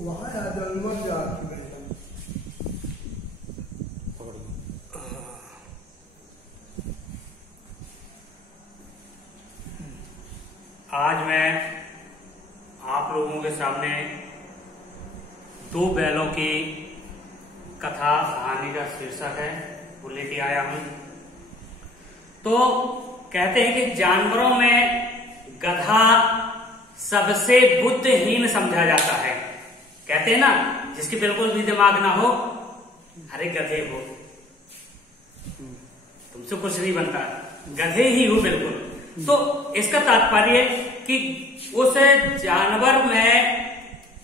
वहां आ जानवर जा आज मैं आप लोगों के सामने दो बैलों की कथा कहानी का शीर्षक है वो लेके आया हूं। तो कहते हैं कि जानवरों में गधा सबसे बुद्धिहीन समझा जाता है। कहते हैं ना, जिसकी बिल्कुल भी दिमाग ना हो, अरे गधे हो, तुमसे कुछ नहीं बनता, गधे ही हो बिल्कुल। तो इसका तात्पर्य कि उस जानवर में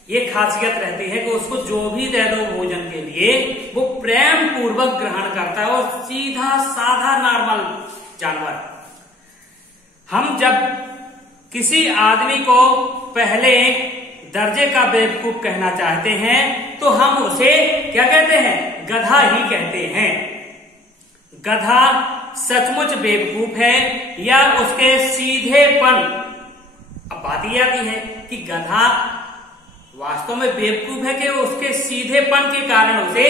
ये खासियत रहती है कि उसको जो भी दे दो भोजन के लिए वो प्रेम पूर्वक ग्रहण करता है और सीधा साधा नॉर्मल जानवर। हम जब किसी आदमी को पहले दर्जे का बेवकूफ कहना चाहते हैं तो हम उसे क्या कहते हैं? गधा ही कहते हैं। गधा सचमुच बेवकूफ है या उसके सीधेपन। अब बात यह आती है कि गधा वास्तव में बेवकूफ है कि उसके सीधेपन के कारण उसे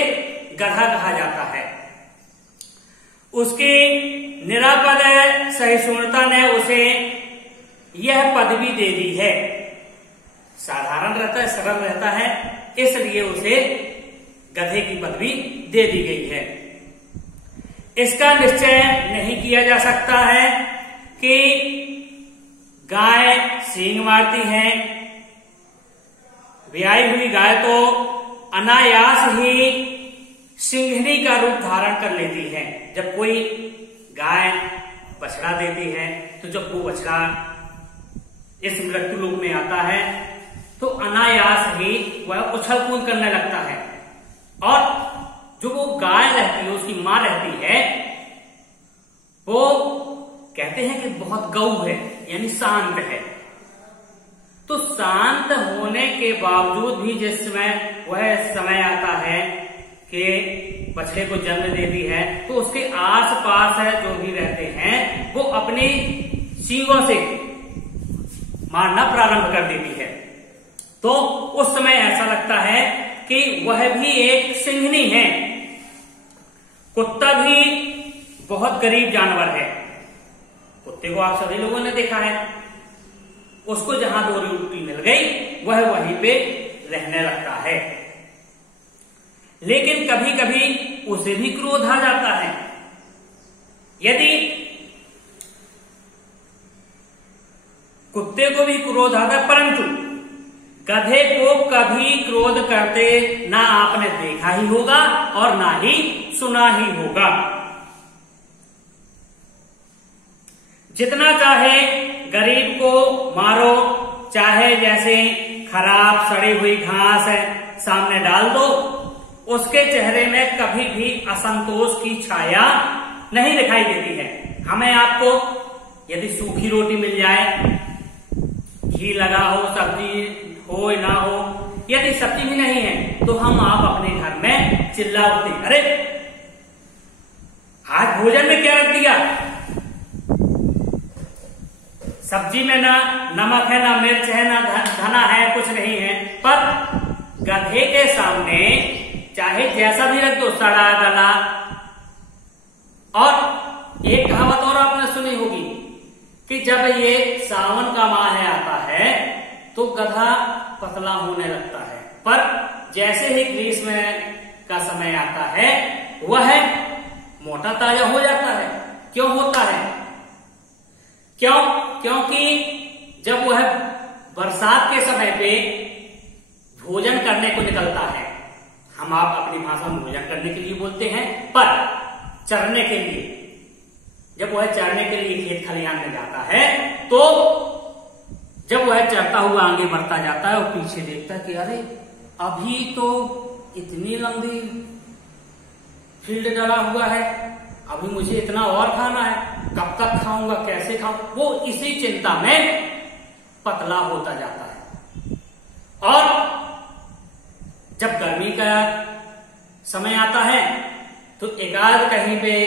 गधा कहा जाता है। उसकी निरापद सहिष्णुता ने उसे यह पदवी दे दी है। साधारण रहता है, सरल रहता है, इसलिए उसे गधे की पदवी दे दी गई है। इसका निश्चय नहीं किया जा सकता है कि गाय सींग मारती है। ब्याई हुई गाय तो अनायास ही सिंघनी का रूप धारण कर लेती है। जब कोई गाय बछड़ा देती है तो जब वो बछड़ा इस मृत्यु लोक में आता है तो अनायास ही वह उछल कूद करने लगता है। और जो वो गाय रहती है, उसकी मां रहती है, वो कहते हैं कि बहुत गौ है, यानी शांत है। तो शांत होने के बावजूद भी जिस समय वह समय आता है कि बछड़े को जन्म देती है तो उसके आस पास है जो भी रहते हैं वो अपनी सींगों से मारना प्रारंभ कर देती है। तो उस समय ऐसा लगता है कि वह भी एक सिंघनी है। कुत्ता भी बहुत गरीब जानवर है। कुत्ते को आप सभी लोगों ने देखा है, उसको जहां दो रोटी मिल गई वह वहीं पे रहने लगता है। लेकिन कभी कभी उसे भी क्रोध आ जाता है। यदि कुत्ते को भी क्रोध आता है, परंतु गधे को कभी क्रोध करते ना आपने देखा ही होगा और ना ही सुना ही होगा। जितना चाहे गरीब को मारो, चाहे जैसे खराब सड़ी हुई घास है सामने डाल दो, उसके चेहरे में कभी भी असंतोष की छाया नहीं दिखाई देती है। हमें आपको यदि सूखी रोटी मिल जाए, घी लगा हो, सब्जी हो ना हो, यदि सब्जी भी नहीं है तो हम आप अपने घर में चिल्ला उठते, अरे आज भोजन में क्या रख दिया? सब्जी में ना नमक है, ना मिर्च है, ना धना है, कुछ नहीं है। पर गधे के सामने चाहे जैसा भी रख दो, सड़ा गला। और एक कहावत और आपने सुनी होगी कि जब ये सावन का माह आता है तो गधा पतला होने लगता है, पर जैसे ही ग्रीष्म का समय आता है वह मोटा ताजा हो जाता है। क्यों होता है? क्योंकि जब वह बरसात के समय पे भोजन करने को निकलता है, हम आप अपनी भाषा में भोजन करने के लिए बोलते हैं, पर चरने के लिए, जब वह चरने के लिए खेत खलिहान में जाता है तो जब वह चरता हुआ आगे बढ़ता जाता है और पीछे देखता है कि अरे अभी तो इतनी लंबी फील्ड डला हुआ है, अभी मुझे इतना और खाना है, कब तक खाऊंगा, कैसे खाऊं, वो इसी चिंता में पतला होता जाता है। और जब गर्मी का समय आता है तो एकाध कहीं पे,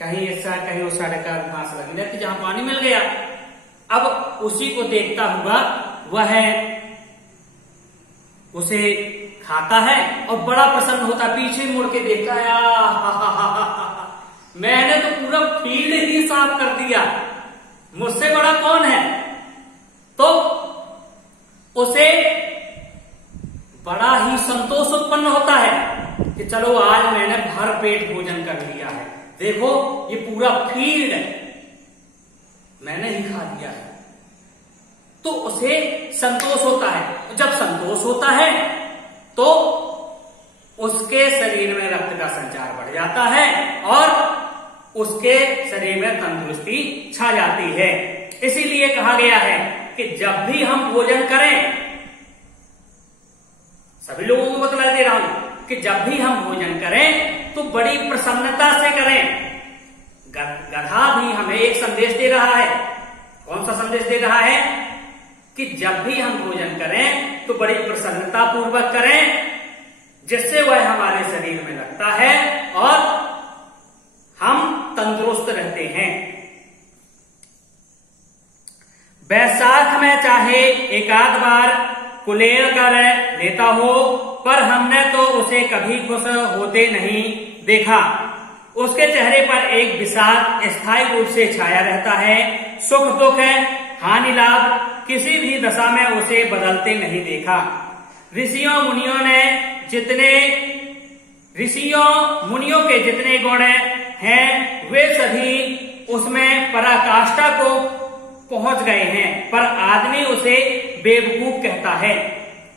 कहीं इस साइड कहीं उस साइड का घास लगी रहती जहां पानी मिल गया, अब उसी को देखता हुआ वह उसे खाता है और बड़ा प्रसन्न होता, पीछे मुड़ के देखता है, मैंने तो पूरा फील्ड ही साफ कर दिया, मुझसे बड़ा कौन है। तो उसे बड़ा ही संतोष उत्पन्न होता है कि चलो आज मैंने भर पेट भोजन कर लिया है, देखो ये पूरा फील्ड मैंने ही खा लिया है। तो उसे संतोष होता है। जब संतोष होता है तो उसके शरीर में रक्त का संचार बढ़ जाता है और उसके शरीर में तंदुरुस्ती छा जाती है। इसीलिए कहा गया है कि जब भी हम भोजन करें, सभी लोगों को बतला दे रहा हूं कि जब भी हम भोजन करें तो बड़ी प्रसन्नता से करें। गधा भी हमें एक संदेश दे रहा है। कौन सा संदेश दे रहा है? कि जब भी हम भोजन करें तो बड़ी प्रसन्नता पूर्वक करें, जिससे वह हमारे शरीर में लगता है और हम तंदुरुस्त रहते हैं। बैसाख में चाहे एकाध बार कुलेर कर लेता हो, पर हमने तो उसे कभी खुश होते नहीं देखा। उसके चेहरे पर एक विषाद स्थायी रूप से छाया रहता है। सुख दुख हानि लाभ किसी भी दशा में उसे बदलते नहीं देखा। ऋषियों मुनियों के जितने गुण हैं वे सभी उसमें पराकाष्ठा को पहुंच गए हैं, पर आदमी उसे बेवकूफ कहता है।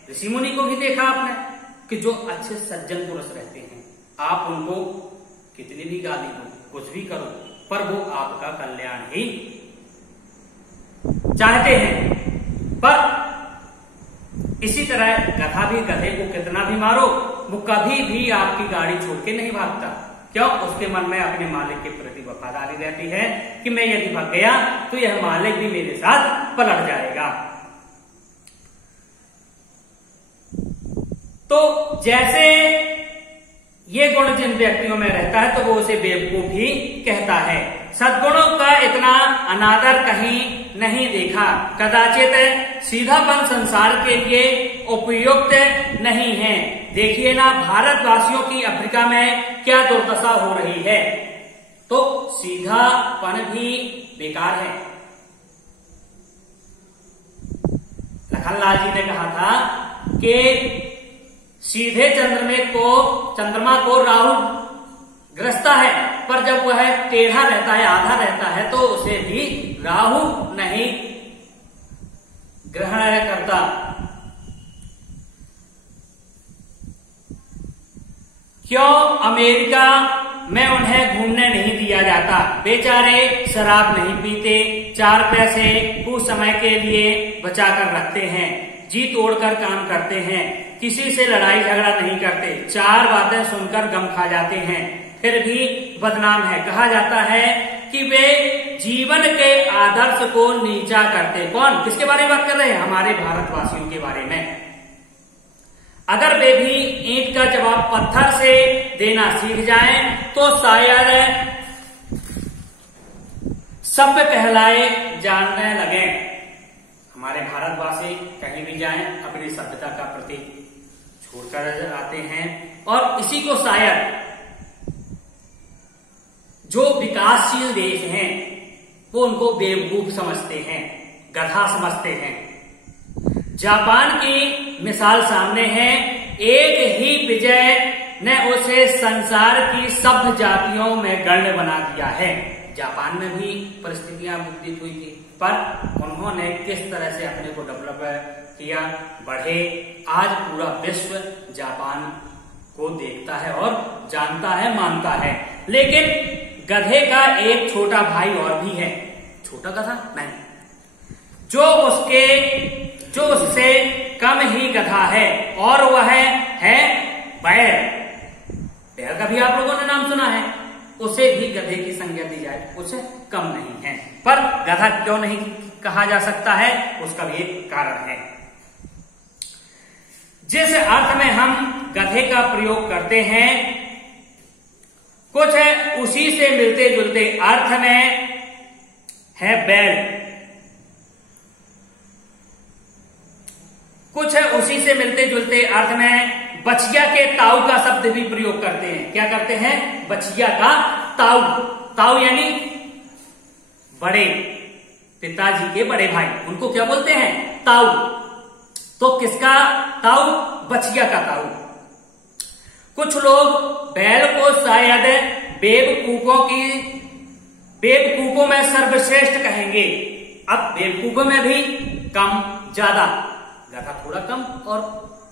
ऋषि मुनि को भी देखा आपने कि जो अच्छे सज्जन पुरुष रहते हैं, आप उनको कितनी भी गाली दो, कुछ भी करो, पर वो आपका कल्याण ही चाहते हैं। पर इसी तरह गधा भी गधे को कितना भी मारो, वो कभी भी आपकी गाड़ी छोड़ के नहीं भागता। क्यों? उसके मन में अपने मालिक के प्रति वफादारी रहती है कि मैं यदि भाग गया तो यह मालिक भी मेरे साथ पलट जाएगा। तो जैसे ये गुण जिन व्यक्तियों में रहता है तो वो उसे बेवकूफ ही कहता है। सद्गुणों का इतना अनादर कहीं नहीं देखा। कदाचित सीधापन संसार के लिए उपयुक्त नहीं है। देखिए ना, भारतवासियों की अफ्रीका में क्या दुर्दशा हो रही है। तो सीधापन भी बेकार है। लखनलाल जी ने कहा था कि सीधे चंद्रमा को राहु ग्रसता है, पर जब वह टेढ़ा रहता है, आधा रहता है, तो उसे भी राहु नहीं ग्रहण करता। क्यों अमेरिका में उन्हें घूमने नहीं दिया जाता? बेचारे शराब नहीं पीते, 4 पैसे कुछ समय के लिए बचाकर रखते हैं, जी तोड़कर काम करते हैं, किसी से लड़ाई झगड़ा नहीं करते, 4 बातें सुनकर गम खा जाते हैं, फिर भी बदनाम है। कहा जाता है कि वे जीवन के आदर्श को नीचा करते। कौन? किसके बारे में बात कर रहे हैं? हमारे भारतवासियों के बारे में। अगर वे भी ईंट का जवाब पत्थर से देना सीख जाएं तो शायद सभ्य कहलाए जानने लगे। हमारे भारतवासी कहीं भी जाएं अपनी सभ्यता का प्रतीक छोड़कर आते हैं, और इसी को शायद जो विकासशील देश हैं वो उनको बेवकूफ समझते हैं, गधा समझते हैं। जापान की मिसाल सामने है। एक ही विजय ने उसे संसार की सभ्य जातियों में गण्य बना दिया है। जापान में भी परिस्थितियां विपरीत हुई थी, पर उन्होंने किस तरह से अपने को डेवलप किया, बढ़े। आज पूरा विश्व जापान को देखता है और जानता है, मानता है। लेकिन गधे का एक छोटा भाई और भी है। छोटा गधा नहीं, जो उससे कम ही गधा है, और वह है बैल। बैल का भी आप लोगों ने नाम सुना है। उसे भी गधे की संज्ञा दी जाए, उसे कम नहीं है। पर गधा क्यों नहीं कहा जा सकता है, उसका भी एक कारण है। जिस अर्थ में हम गधे का प्रयोग करते हैं, कुछ उसी से मिलते जुलते अर्थ में है बैल। कुछ उसी से मिलते जुलते अर्थ में बछिया के ताऊ का शब्द भी प्रयोग करते हैं। क्या करते हैं? बछिया का ताऊ। ताऊ यानी बड़े, पिताजी के बड़े भाई, उनको क्या बोलते हैं? ताऊ। तो किसका ताऊ? बछिया का ताऊ। कुछ लोग बैल को शायद बेवकूफों में सर्वश्रेष्ठ कहेंगे। अब बेवकूफों में भी कम ज्यादा, गधा थोड़ा कम और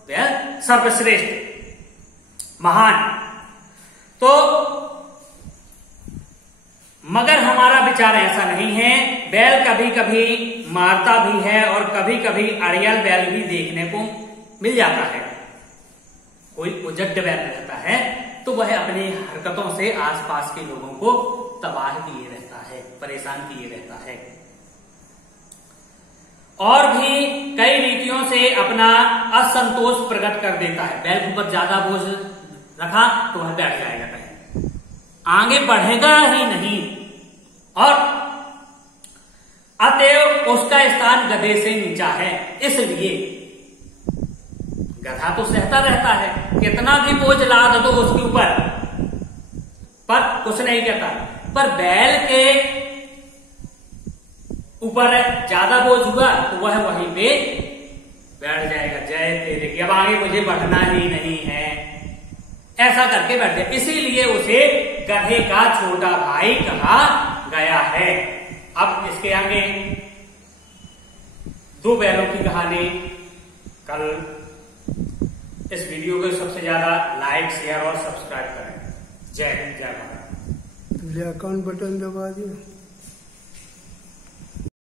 बैल सर्वश्रेष्ठ महान। तो मगर हमारा विचार ऐसा नहीं है। बैल कभी कभी मारता भी है और कभी कभी अड़ियल बैल भी देखने को मिल जाता है। कोई उजड्ड बैल रहता है तो वह अपनी हरकतों से आसपास के लोगों को तबाह किए रहता है, परेशान किए रहता है, और भी कई रीतियों से अपना असंतोष प्रकट कर देता है। बैल के ऊपर ज्यादा बोझ रखा तो वह बैठ जाएगा, कहीं आगे बढ़ेगा ही नहीं, और अतएव उसका स्थान गधे से नीचा है। इसलिए गधा तो सहता रहता है, कितना भी बोझ लाद दो उसके ऊपर, पर कुछ नहीं कहता। पर बैल के ऊपर ज्यादा बोझ हुआ तो वह वहीं पे बैठ जाएगा, जय तेरे की, अब आगे मुझे बढ़ना ही नहीं है, ऐसा करके बैठ जाए। इसीलिए उसे गधे का छोटा भाई कहा गया है। अब इसके आगे दो बैलों की कहानी कल। इस वीडियो को सबसे ज्यादा लाइक, शेयर और सब्सक्राइब करें। जय हिंद, जय भारत। अकाउंट बटन दबा दिया।